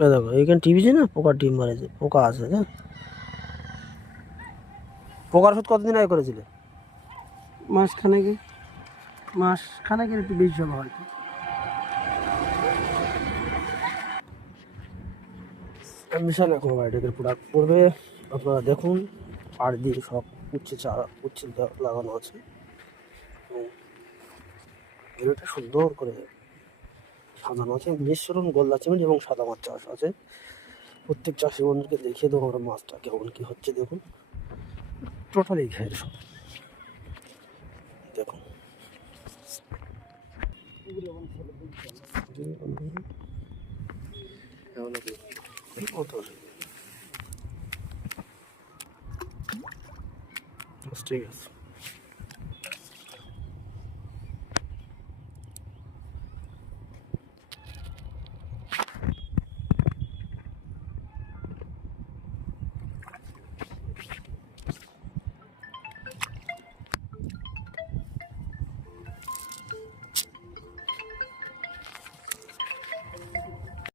দেখো এইখানে টিভিছে না, পোকার ডিম মারেছে, পোকা আছে না। পোকার ওষুধ কতদিন আগে করেছিলে? মাসখানেকের একটু বেশি হবে হয়তো। মিশন অ্যাকোয়াবায়োটিকের প্রোডাক্ট পড়বে, আপনারা দেখুন। আর দিয়ে সব উচ্ছে লাগানো আছে। এটা সুন্দর করে সাজানো আছে, মিশ্রণ গোল্লা চিংড়ি এবং সাদা মাছ চাষ আছে। প্রত্যেক চাষি বন্ধুকে দেখিয়ে দেবো আমরা মাছটা কেমন কি হচ্ছে। দেখুন টোটালি ঘের সব দেখুন। ঠিক আছে।